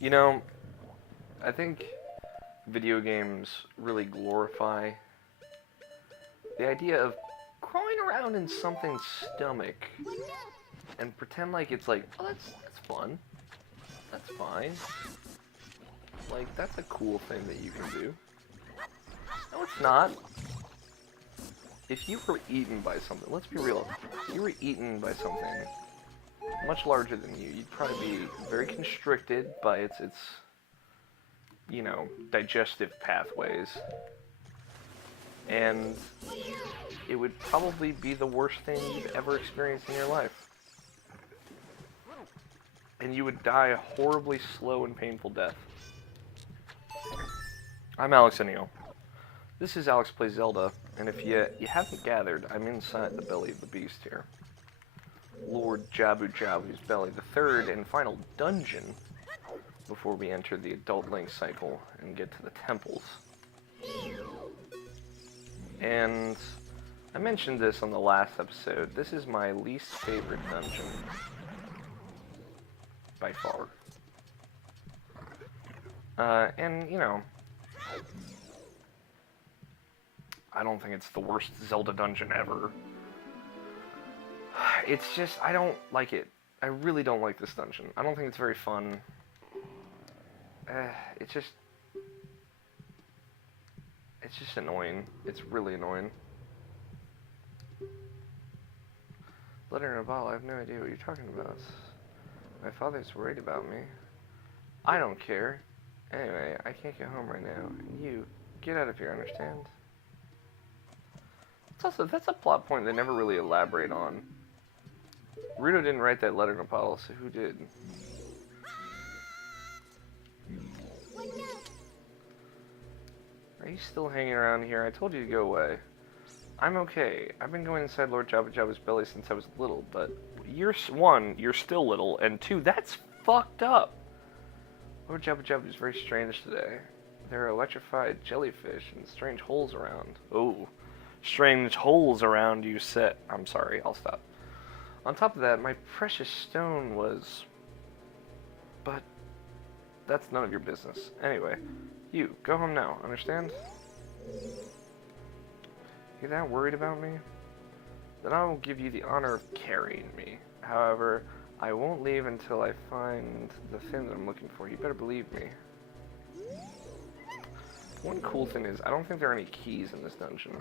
You know, I think video games really glorify the idea of crawling around in something's stomach and pretend like it's like, oh, that's fun. That's fine. Like, that's a cool thing that you can do. No, it's not. If you were eaten by something, let's be real, if you were eaten by something much larger than you, you'd probably be very constricted by its you know, digestive pathways. And it would probably be the worst thing you've ever experienced in your life. And you would die a horribly slow and painful death. I'm Alex Enio. This is Alex Plays Zelda, and if you haven't gathered, I'm inside the belly of the beast here. Lord Jabu Jabu's belly, the third and final dungeon before we enter the adult Link cycle and get to the temples. And I mentioned this on the last episode, this is my least favorite dungeon. By far. And, you know, I don't think it's the worst Zelda dungeon ever. It's just, I don't like it. I really don't like this dungeon. I don't think it's very fun. It's just annoying. It's really annoying. Letter in a bottle, I have no idea what you're talking about. My father's worried about me. I don't care. Anyway, I can't get home right now. And you, get out of here, understand? It's also, that's a plot point they never really elaborate on. Rito didn't write that letter in a bottle, so who did? Are you still hanging around here? I told you to go away. I'm okay. I've been going inside Lord Jabu Jabu's belly since I was little, but one, you're still little, and two, that's fucked up. Lord Jabu Jabu is very strange today. There are electrified jellyfish and strange holes around. Oh, strange holes around you set. I'm sorry, I'll stop. On top of that, my precious stone was... But that's none of your business. Anyway, you, go home now, understand? You're that worried about me? Then I will give you the honor of carrying me. However, I won't leave until I find the thing that I'm looking for. You better believe me. One cool thing is, I don't think there are any keys in this dungeon.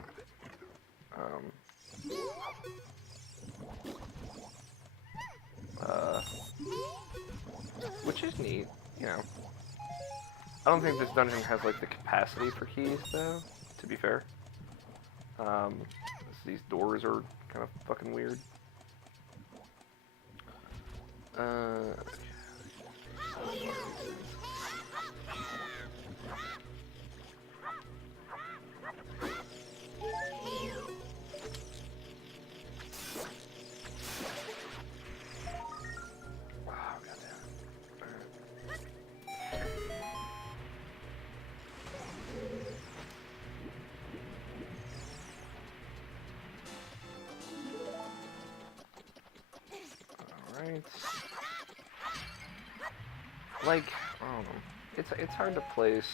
Which is neat, you know. I don't think this dungeon has, like, the capacity for keys, though, to be fair. These doors are kind of fucking weird. Like, I don't know. It's hard to place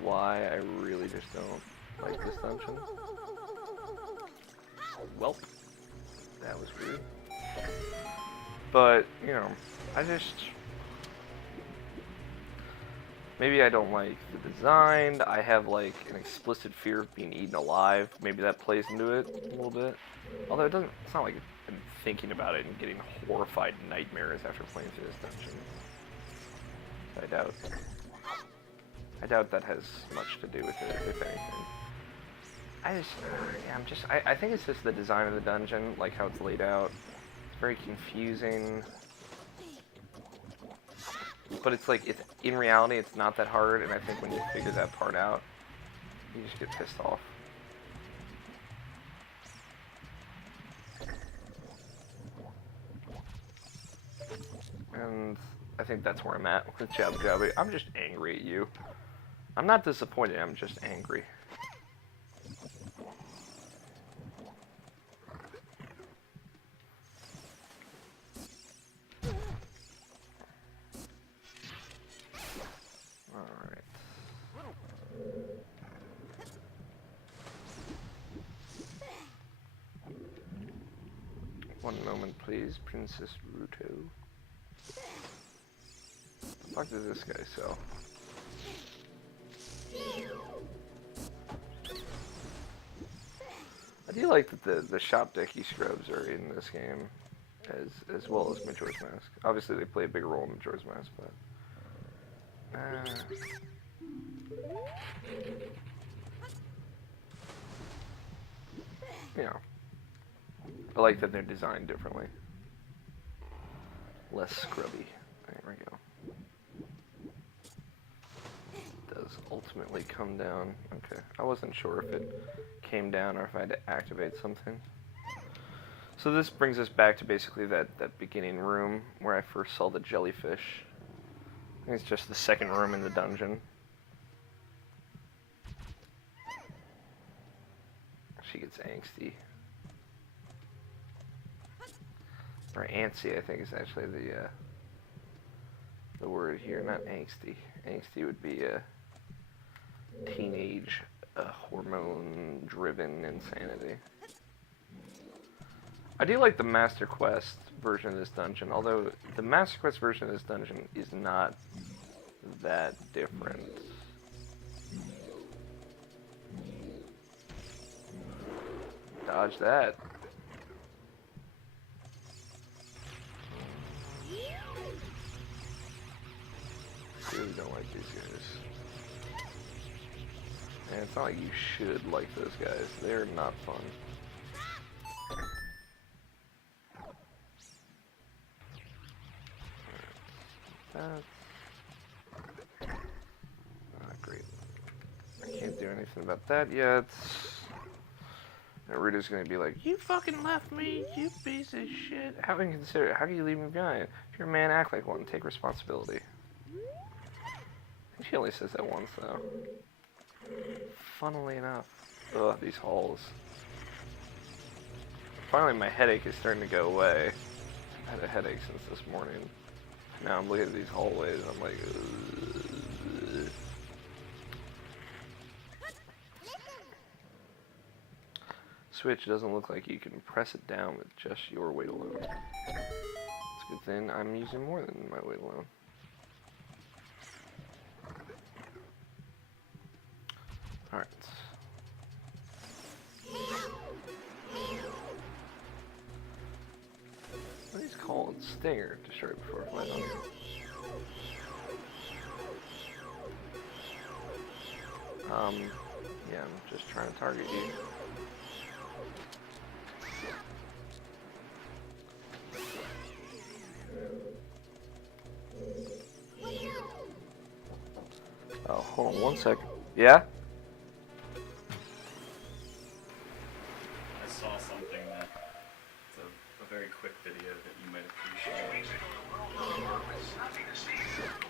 why I really just don't like this dungeon. Welp. That was weird. But, you know, I just... Maybe I don't like the design. I have, like, an explicit fear of being eaten alive. Maybe that plays into it a little bit. Although it doesn't... It's not like I'm thinking about it and getting horrified nightmares after playing through this dungeon. I doubt that has much to do with it, if anything. I think it's just the design of the dungeon, like how it's laid out. It's very confusing. But it's like, in reality, it's not that hard, and I think when you figure that part out, you just get pissed off. And I think that's where I'm at with Jabu Jabu. I'm just angry at you. I'm not disappointed, I'm just angry. One moment, please, Princess Ruto. The fuck does this guy sell? I do like that the shop decky scrubs are in this game, as well as Majora's Mask. Obviously, they play a bigger role in Majora's Mask, but you know, I like that they're designed differently, less scrubby. There we go. It does ultimately come down. Okay, I wasn't sure if it came down or if I had to activate something. So this brings us back to basically that beginning room where I first saw the jellyfish. I think it's just the second room in the dungeon. She gets angsty. Or antsy, I think is actually the word here, not angsty. Angsty would be a teenage hormone-driven insanity. I do like the Master Quest version of this dungeon, although the Master Quest version of this dungeon is not that different. Dodge that. Really don't like these guys. And it's not like you should like those guys. They're not fun. Great. I can't do anything about that yet. Naruto's gonna be like, "You fucking left me, you piece of shit." How inconsiderate. How can you leave me behind? If you're a man, act like one. Take responsibility. She only says that once, though. Funnily enough. Ugh, these halls. Finally, my headache is starting to go away. I had a headache since this morning. Now I'm looking at these hallways and I'm like, ugh. Switch doesn't look like you can press it down with just your weight alone. It's a good thing I'm using more than my weight alone. Alright. What is called? Stinger. Destroy before flight on you. Yeah, I'm just trying to target you. Oh, hold on one sec. Yeah? I saw something that it's a very quick video that you might appreciate.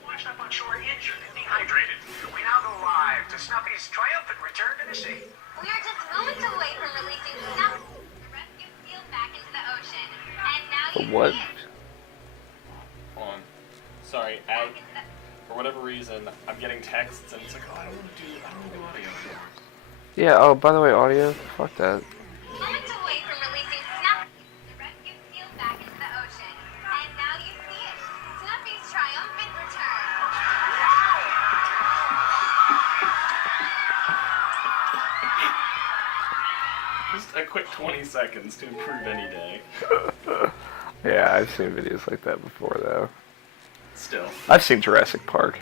Washed up on shore injured and dehydrated. We now go live to Snuffy's triumphant return to the sea. We are just moments away from releasing Snuffy, the rescue seal, back into the ocean. And now For you what? see it. Hold on. Sorry, for whatever reason, I'm getting texts and it's like, oh, I don't want to do audio anymore. Yeah, oh, by the way, audio, fuck that. Moments away from releasing Snuffy, the rescue seal, back into the ocean. And now you see it. Snuffy's triumphant return. Just a quick 20 seconds to improve any day. Yeah, I've seen videos like that before, though. Still. I've seen Jurassic Park.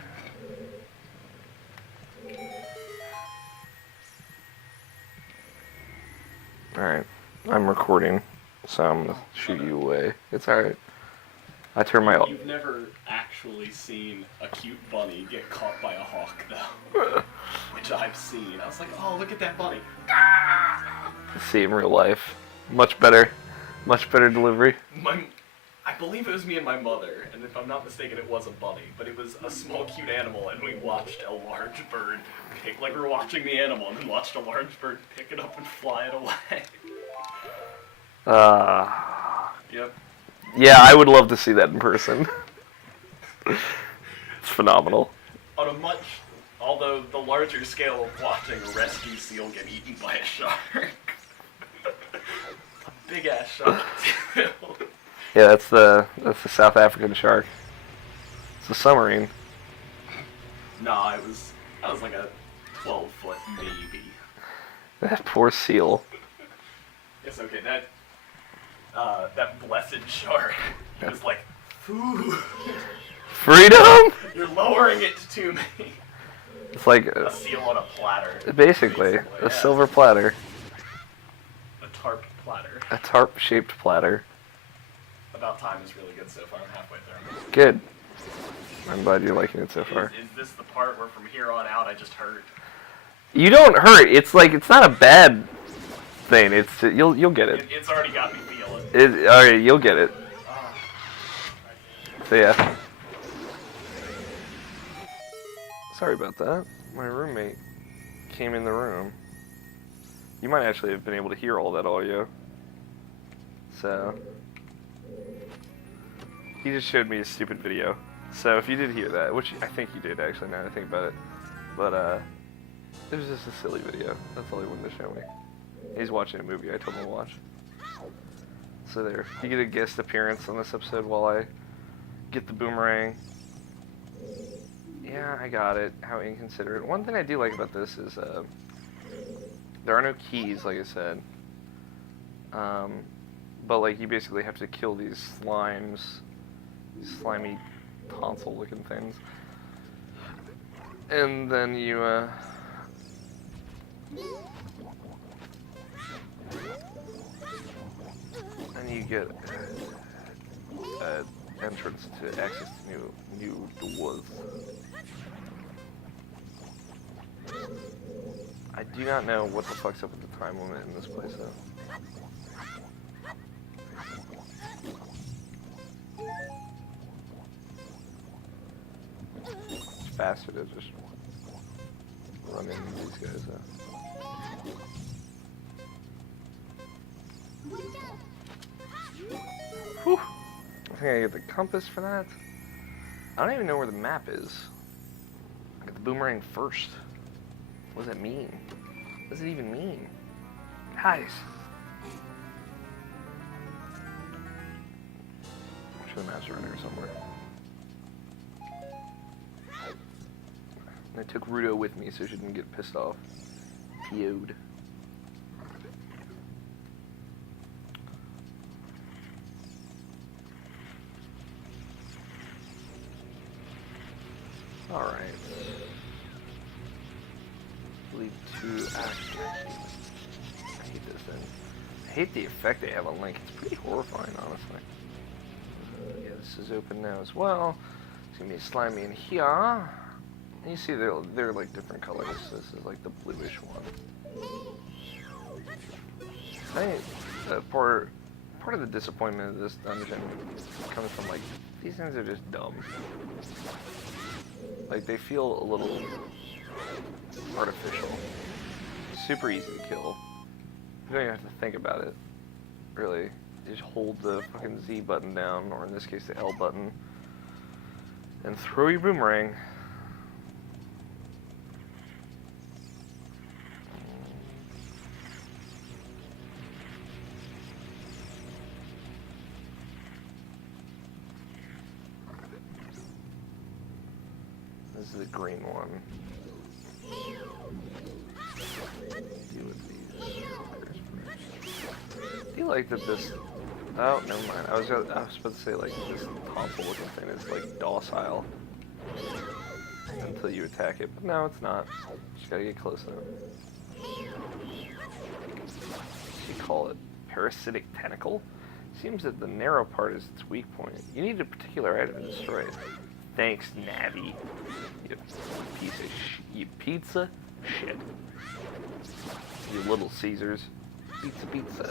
Alright, I'm recording, so I'm gonna shoot you away. It's alright. I turn my... You've never actually seen a cute bunny get caught by a hawk, though. Which I've seen. I was like, oh, look at that bunny. See in real life. Much better delivery. I believe it was me and my mother, and if I'm not mistaken, it was a bunny, but it was a small, cute animal, and we watched a large bird pick, like we were watching the animal, and then watched a large bird pick it up and fly it away. Yep. Yeah, I would love to see that in person. It's phenomenal. On a much, although the larger scale of watching a rescue seal get eaten by a shark. big ass shark. Yeah, that's the South African shark. It's a submarine. Nah, that was like a 12-foot maybe. That poor seal. It's okay. That blessed shark. He was like, "Ooh, Freedom! you're lowering it to too many." It's like A seal on a platter. basically a yeah. silver platter, A tarp platter. a tarp-shaped platter. About Time is really good so far. I'm halfway through. Good. I'm glad you're liking it so far. Is this the part where from here on out I just hurt? You don't hurt. It's like it's not a bad thing. It's you'll get it. It's already got me feeling. All right, you'll get it. So yeah. Sorry about that. My roommate came in the room. You might actually have been able to hear all that audio. So he just showed me a stupid video. So if you did hear that, which I think you did actually now that I think about it, but it was just a silly video. That's all he wanted to show me. He's watching a movie I told him to watch. So there, you get a guest appearance on this episode while I get the boomerang. Yeah, I got it. How inconsiderate. One thing I do like about this is there are no keys, like I said. But like you basically have to kill these slimes, these slimy tonsil-looking things, and then you get entrance to access to new doors. I do not know what the fuck's up with the time limit in this place though. It's faster to just run into these guys though. Whew. I think I get the compass for that. I don't even know where the map is. I got the boomerang first. What does that mean? What does it even mean? Guys. I'm sure the map's around here somewhere. I took Rudo with me so she didn't get pissed off. PO'd. Alright. Lead to action. I hate this thing. I hate the effect they have on Link. It's pretty horrifying, honestly. Yeah, this is open now as well. It's gonna be slimy in here. And you see they're like different colors. This is like the bluish one. I think part of the disappointment of this dungeon comes from like these things are just dumb. Like they feel a little artificial. Super easy to kill. You don't even have to think about it. Really. You just hold the fucking Z button down, or in this case the L button, and throw your boomerang. This is the green one. Deal with these. I feel like that this. Oh, never mind. I was about to say like this tonsil looking thing is like docile until you attack it, but no, it's not. Just gotta get close enough. You call it parasitic tentacle. Seems that the narrow part is its weak point. You need a particular item to destroy it. Thanks, Navi. You piece of you pizza shit. You little Caesars. Pizza.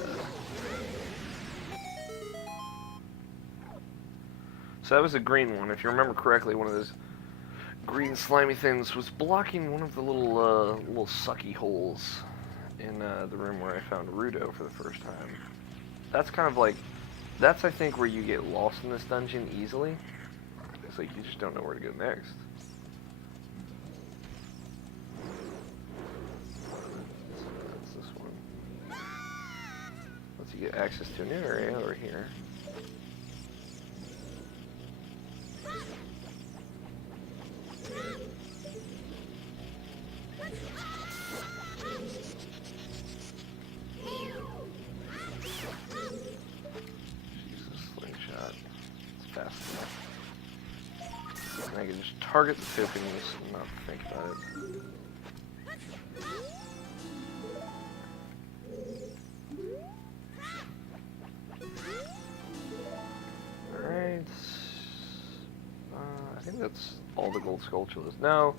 So that was a green one. If you remember correctly, one of those green slimy things was blocking one of the little sucky holes in the room where I found Rudo for the first time. That's kind of like, that's I think where you get lost in this dungeon easily. It's like you just don't know where to go next. So that's this one. Let's to get access to a new area over here. Jesus, slingshot. It's fast enough. And I can just target the tokens and not think about it. Alright. I think that's all the gold sculptures. No,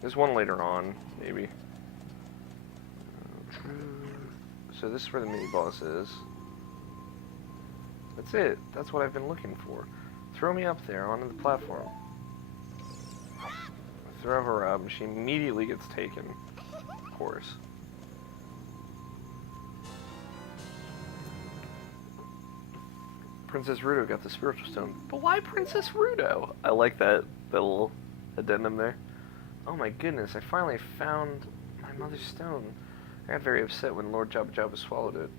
there's one later on, maybe. So this is where the mini boss is. That's it. That's what I've been looking for. Throw me up there onto the platform. I throw her up and she immediately gets taken. Of course. Princess Ruto got the spiritual stone. But why Princess Ruto? I like that little addendum there. Oh my goodness, I finally found my mother's stone. I got very upset when Lord Jabba Jabba swallowed it.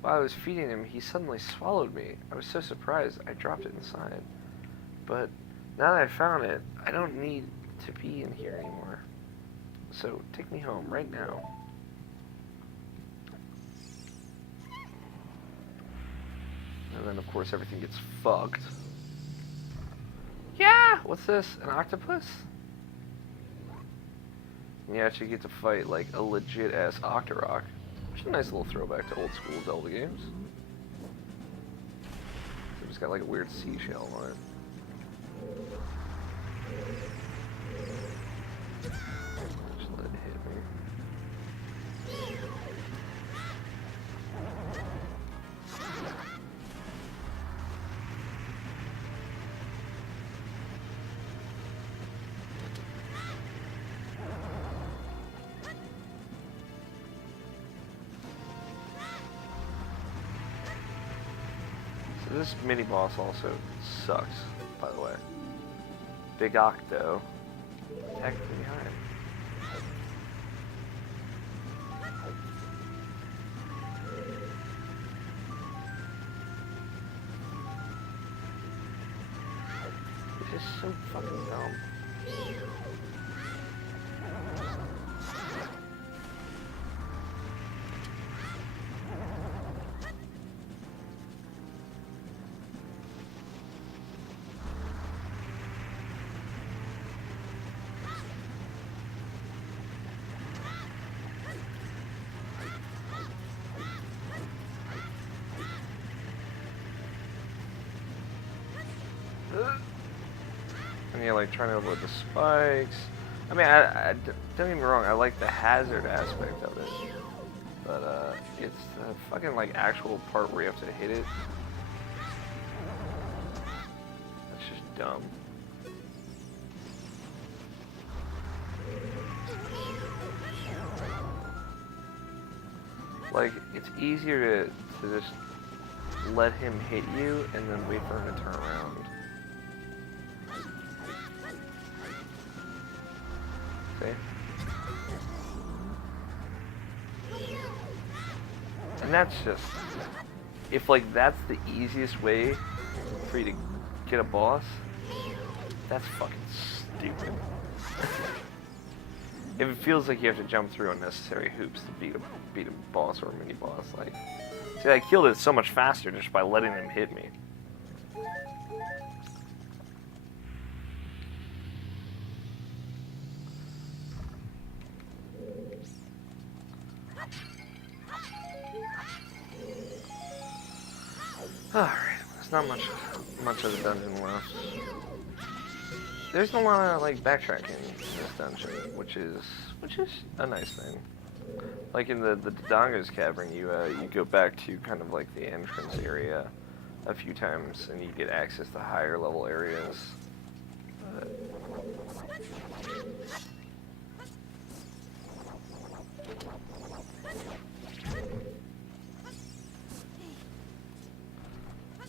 While I was feeding him, he suddenly swallowed me. I was so surprised, I dropped it inside. But now that I found it, I don't need to be in here anymore. So take me home right now. And then of course everything gets fucked. Yeah! What's this? An octopus? You actually get to fight like a legit ass Octorok. Which is a nice little throwback to old school Zelda games. It's just got like a weird seashell on it. Just let it hit me. This mini boss also sucks, by the way. Big Octo. Attack from behind. This is so fucking dumb. And you're like trying to avoid the spikes. I mean, don't get me wrong, I like the hazard aspect of it. But it's the fucking like actual part where you have to hit it. That's just dumb. Like, it's easier to just let him hit you and then wait for him to turn around. See? And that's just, if like that's the easiest way for you to get a boss, that's fucking stupid. If it feels like you have to jump through unnecessary hoops to beat a boss or a mini boss, like, see, I killed it so much faster just by letting him hit me. Alright, there's not much of the dungeon left. There's a lot of like backtracking in this dungeon, which is a nice thing. Like in the Dodongo's Cavern, you go back to kind of like the entrance area a few times, and you get access to higher level areas.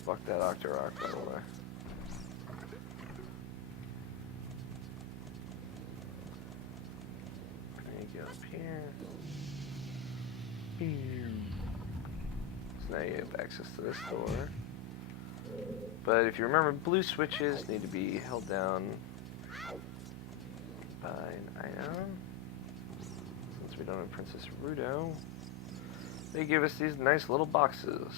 Fuck that Octorok, by the way. Let me get up here. So now you have access to this door. But if you remember, blue switches need to be held down by an item. Since we don't have Princess Rudo, they give us these nice little boxes.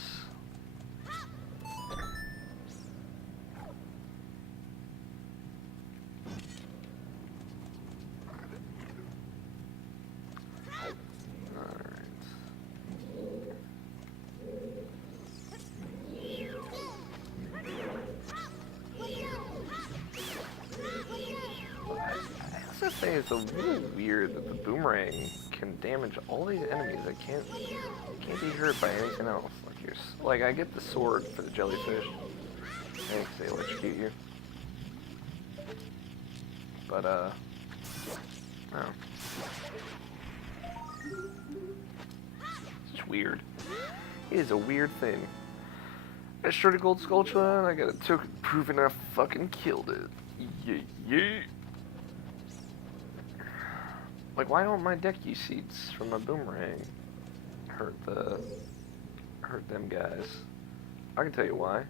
It's a little weird that the boomerang can damage all these enemies that can't be hurt by anything else. Like I get the sword for the jellyfish. Thanks, they electrocute you. But no. It's just weird. It is a weird thing. I short a gold sculpture and I got a token proving I fucking killed it. Yeah. Like, why don't my deck use seats from my boomerang hurt them guys? I can tell you why.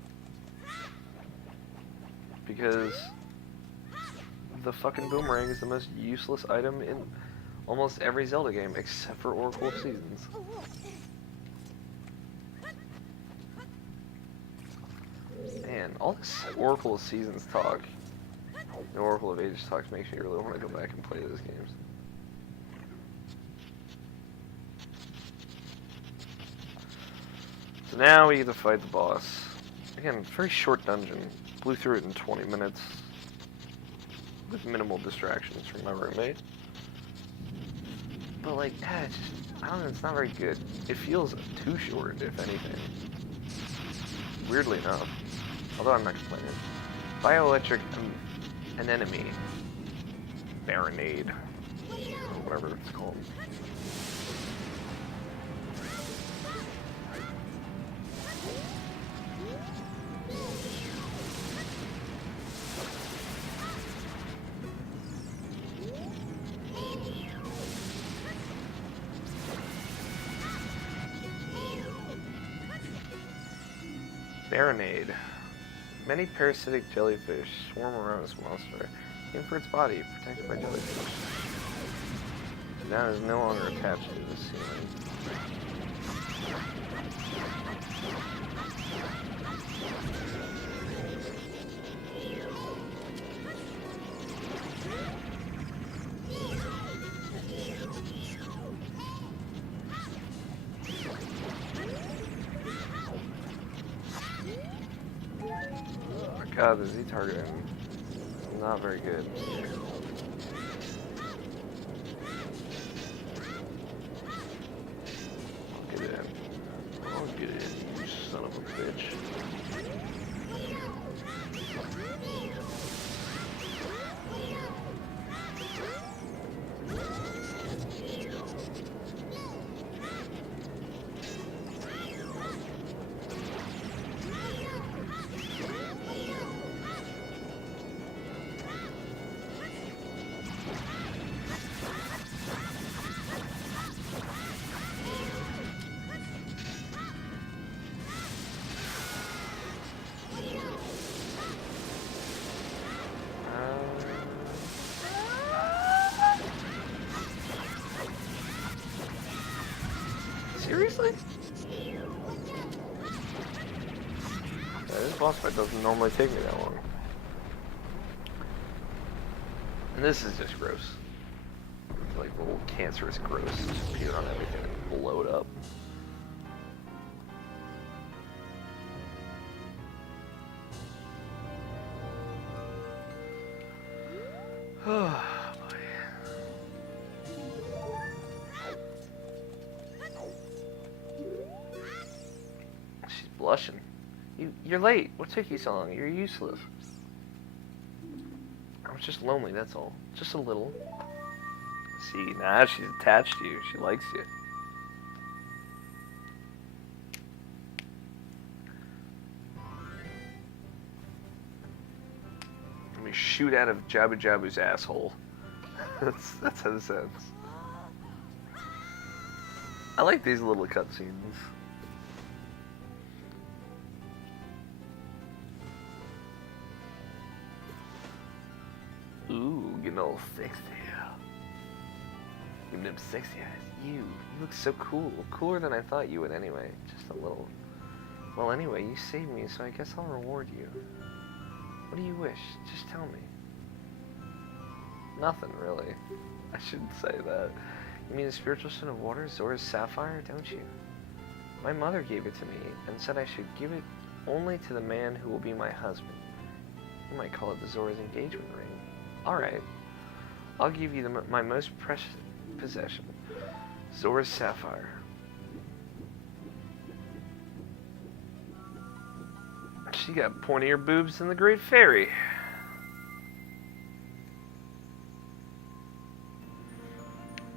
Because the fucking boomerang is the most useless item in almost every Zelda game except for Oracle of Seasons. Man, all this Oracle of Seasons talk and Oracle of Ages talk makes me really want to go back and play those games. So now we get to fight the boss. Again, very short dungeon. Blew through it in 20 minutes. With minimal distractions from my roommate. But like, it's just, I don't know, it's not very good. It feels too short, if anything. Weirdly enough. Although I'm not complaining. Bioelectric, an enemy. Baronade. Or whatever it's called. Baronade. Many parasitic jellyfish swarm around this monster, aim for its body, protected by jellyfish. Now it is no longer attached to the ceiling. God, the Z targeting is not very good. I'll get in. I'll get in, you son of a bitch. Seriously? Yeah, this boss fight doesn't normally take me that long. And this is just gross. Like little cancerous growths just appear on everything and blow it up. Oh boy. She's blushing. You're late. What took you so long? You're useless. I was just lonely, that's all. Just a little. See, now she's attached to you. She likes you. Let me shoot out of Jabu Jabu's asshole. That's how this ends. I like these little cutscenes. Ooh, getting all sexy. Giving them sexy eyes. You look so cool. Cooler than I thought you would anyway. Just a little. Well, anyway, you saved me, so I guess I'll reward you. What do you wish? Just tell me. Nothing, really. I shouldn't say that. You mean the spiritual stone of water, Zora's sapphire, don't you? My mother gave it to me and said I should give it only to the man who will be my husband. You might call it the Zora's engagement ring. Alright. I'll give you my most precious possession, Zora's sapphire. She got pointier boobs than the Great Fairy.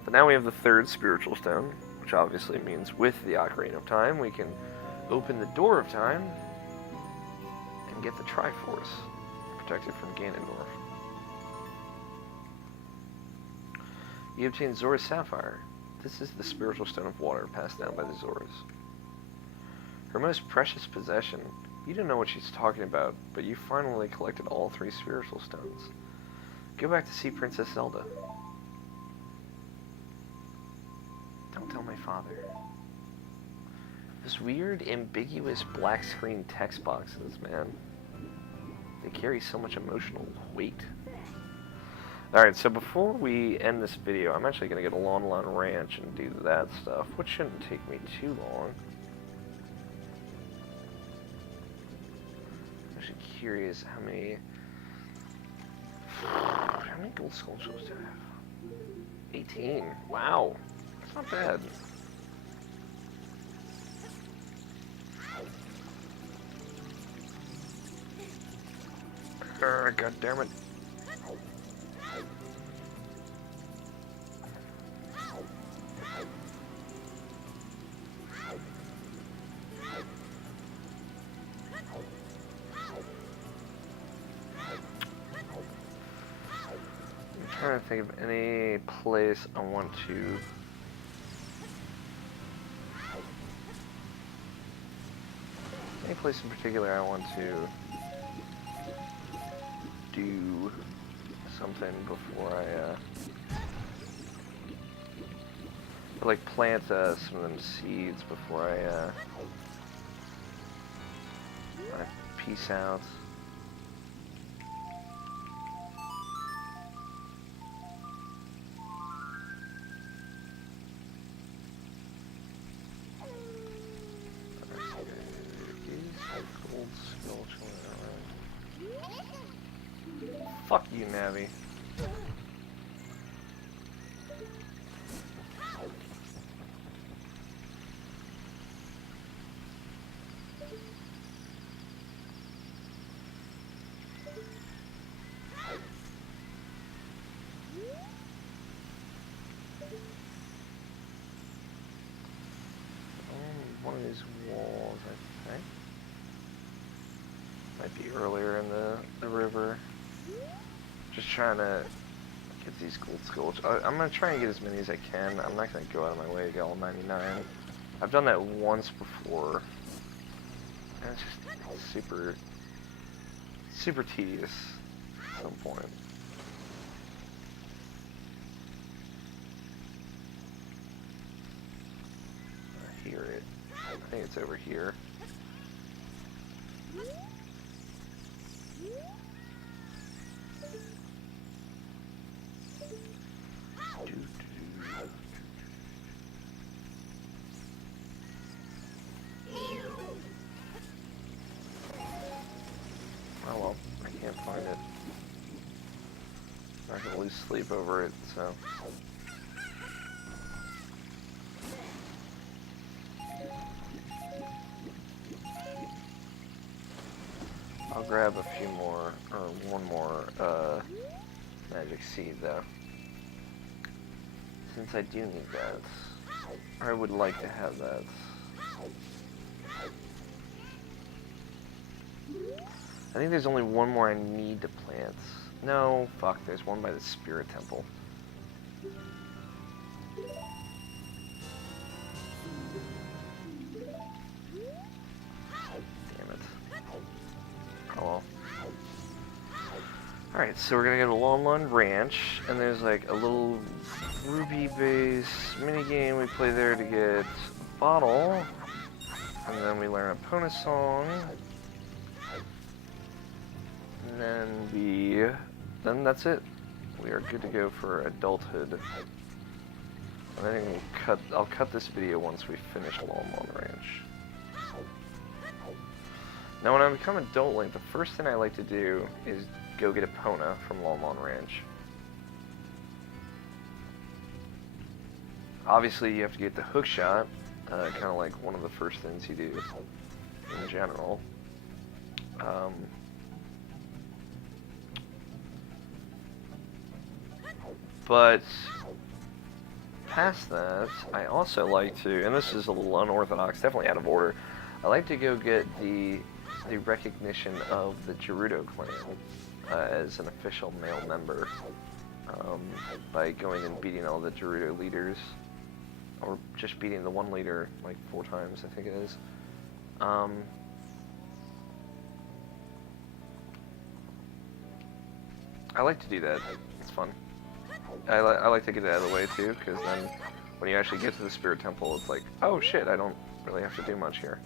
But now we have the third spiritual stone, which obviously means with the Ocarina of Time, we can open the door of time and get the Triforce, protected from Ganondorf. You obtain Zora's sapphire. This is the spiritual stone of water passed down by the Zoras. Her most precious possession. You don't know what she's talking about, but you finally collected all 3 spiritual stones. Go back to see Princess Zelda. Don't tell my father. Those weird, ambiguous black screen text boxes, man. They carry so much emotional weight. Alright, so before we end this video, I'm actually going to go to Lon Lon Ranch and do that stuff, which shouldn't take me too long. I'm actually curious how many gold sculptures do I have? 18. Wow. That's not bad. God damn it. I'm trying to think of any place I want to any place in particular I want to do something before I like plant some of them seeds before I peace out. Fuck you, Navi. One of these walls, I think. Might be earlier in the river. Just trying to get these gold skulls. I'm going to try and get as many as I can. I'm not going to go out of my way to get all 99. I've done that once before. And it's just super tedious at some point. I hear it. I think it's over here. Oh well, I can't find it. I'm not gonna lose sleep over it, so. I'll grab a few more, or one more, magic seed though. Since I do need that. I would like to have that. I think there's only one more I need to plant. No, fuck, there's one by the Spirit Temple. Damn it. Oh well. Alright, so we're gonna go to Lon Lon Ranch, and there's like a little ruby base mini game we play there to get a bottle, and then we learn a Pona song, and then that's it. We are good to go for adulthood. And I think I'll cut this video once we finish Lon Lon Ranch. Now when I become adult Link, the first thing I like to do is go get a Pona from Lon Lon Ranch. Obviously you have to get the hook shot, kind of like one of the first things you do in general. But past that, I also like to, and this is a little unorthodox, definitely out of order, I like to go get the recognition of the Gerudo clan as an official male member by going and beating all the Gerudo leaders, or just beating the one leader like 4 times, I think it is. I like to do that. It's fun. I like to get it out of the way too, because then when you actually get to the Spirit Temple, it's like, oh shit, I don't really have to do much here.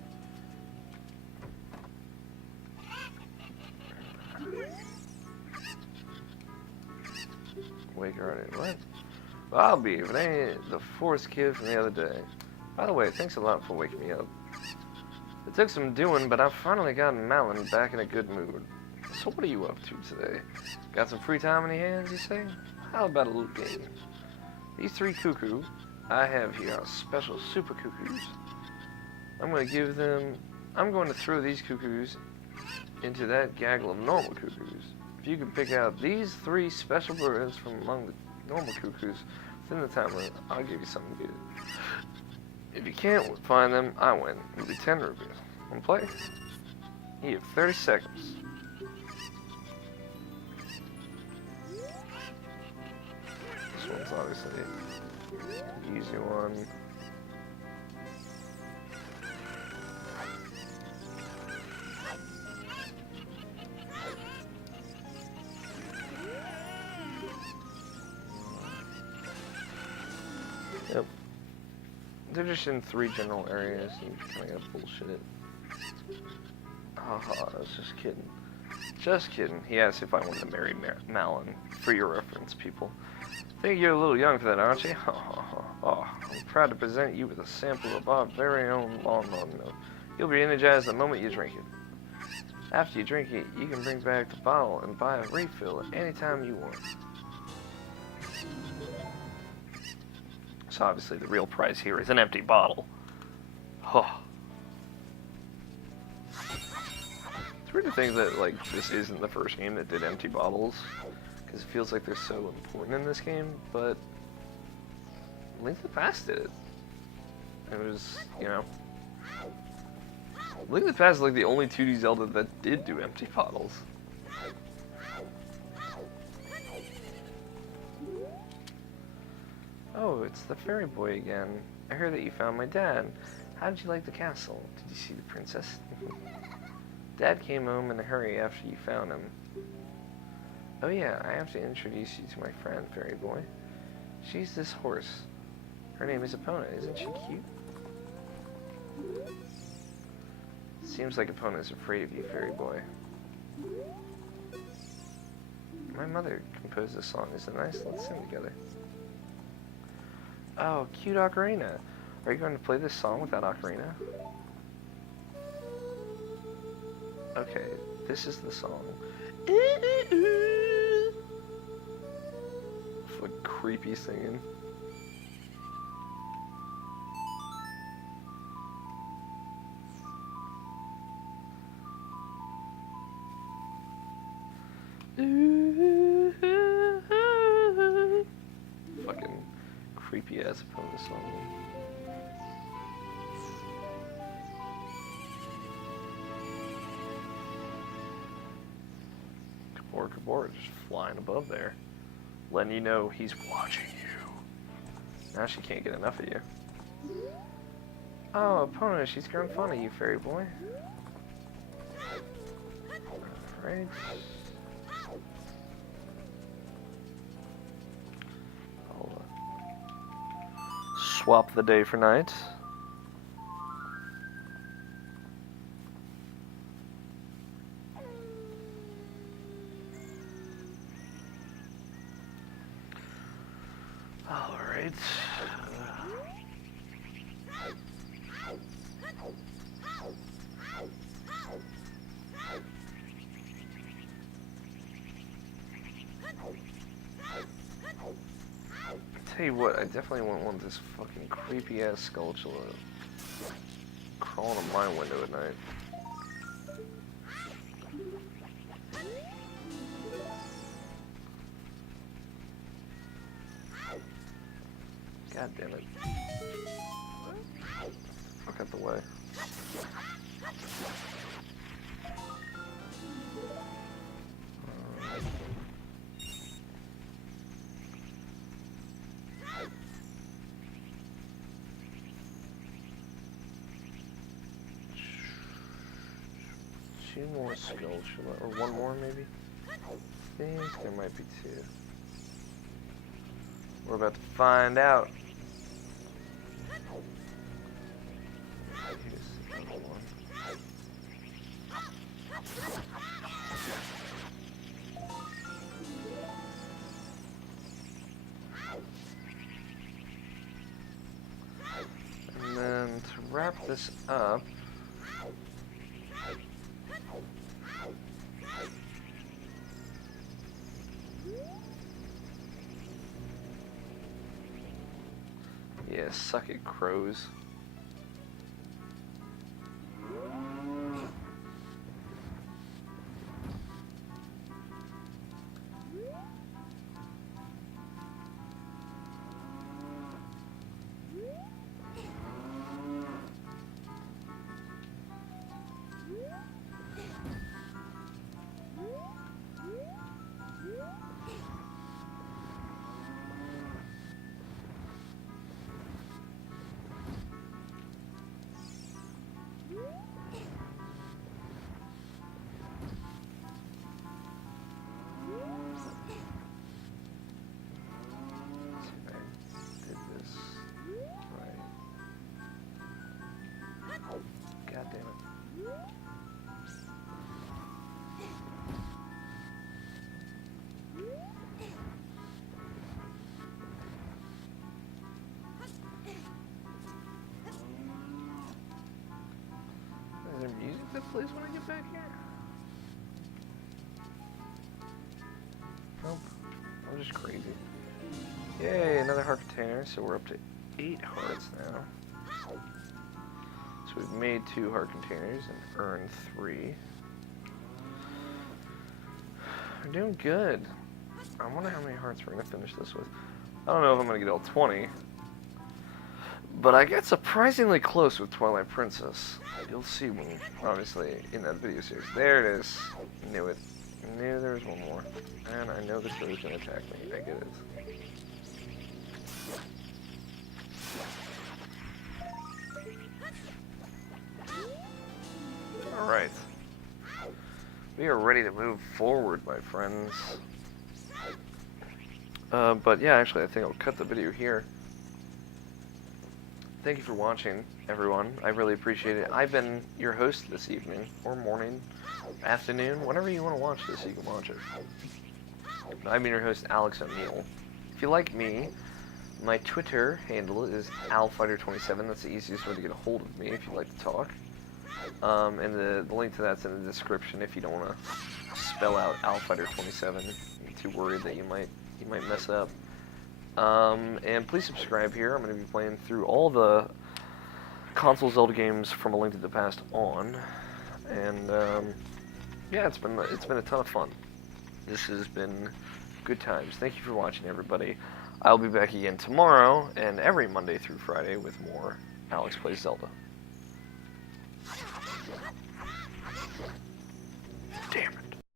Wake her already. What? I'll be, if it ain't the forest kid from the other day. By the way, thanks a lot for waking me up. It took some doing, but I've finally gotten Malin back in a good mood. So what are you up to today? Got some free time in your hands, you say? How about a little game? These 3 cuckoo I have here are special super cuckoos. I'm going to throw these cuckoos into that gaggle of normal cuckoos. If you can pick out these 3 special birds from among the normal cuckoos within the time limit, I'll give you something good. If you can't find them, I win. It'll be 10 rupees. Want to play? You have 30 seconds. This one's obviously an easy one. Yep. They're just in 3 general areas, and you kind of gotta bullshit it. Haha, I was just kidding. Just kidding. He asked if I wanted to marry Malin. For your reference, people. Think you're a little young for that, aren't you? Oh, I'm proud to present you with a sample of our very own Lon Lon milk. You'll be energized the moment you drink it. After you drink it, you can bring back the bottle and buy a refill at any time you want. So obviously the real prize here is an empty bottle. Huh. It's weird to think that like this isn't the first game that did empty bottles, because it feels like they're so important in this game, but Link to the Past did it. It was, you know, Link to the Past is like the only 2D Zelda that did do empty bottles. Oh, it's the fairy boy again. I heard that you found my dad. How did you like the castle? Did you see the princess? Dad came home in a hurry after you found him. Oh yeah, I have to introduce you to my friend, fairy boy. She's this horse. Her name is Epona. Isn't she cute? Seems like Epona's afraid of you, fairy boy. My mother composed this song. Is it nice? Let's sing together. Oh, cute Ocarina. Are you going to play this song without Ocarina? Okay, this is the song. It's like creepy singing. Fucking creepy ass Epona song. Kabor just flying above there, letting you know he's watching you. Now she can't get enough of you. Oh, Epona, she's grown fond of you, fairy boy. Alright. swap the day for night. Alright. Tell you what, I definitely wouldn't want this fucking creepy ass Skulltula crawling on my window at night. God damn it. Fuck out the way. Two more Skulltula, or one more maybe? I think there might be two. We're about to find out. Here's another one. And then to wrap this up, yeah, suck it, crows. God damn it. Is there music that plays when I get back here? Nope. I'm just crazy. Yay, another heart container, so we're up to 8 hearts now. So we've made 2 heart containers and earned 3. We're doing good. I wonder how many hearts we're going to finish this with. I don't know if I'm going to get all 20. But I get surprisingly close with Twilight Princess. You'll see when, obviously, in that video series. There it is. Knew it. Knew there was one more. And I know this was going to attack me. I get it. Alright. We are ready to move forward, my friends. But yeah, actually, I think I'll cut the video here. Thank you for watching, everyone. I really appreciate it. I've been your host this evening, or morning, afternoon, whenever you want to watch this, you can watch it. I've been your host, Alex O'Neill. If you like me, my Twitter handle is alfighter27. That's the easiest way to get a hold of me if you'd like to talk. And the link to that's in the description if you don't want to spell out alfighter27. I'm too worried that you might mess up. And please subscribe here. I'm going to be playing through all the console Zelda games from A Link to the Past on. And yeah, it's been a ton of fun. This has been good times. Thank you for watching, everybody. I'll be back again tomorrow and every Monday through Friday with more Alex Plays Zelda.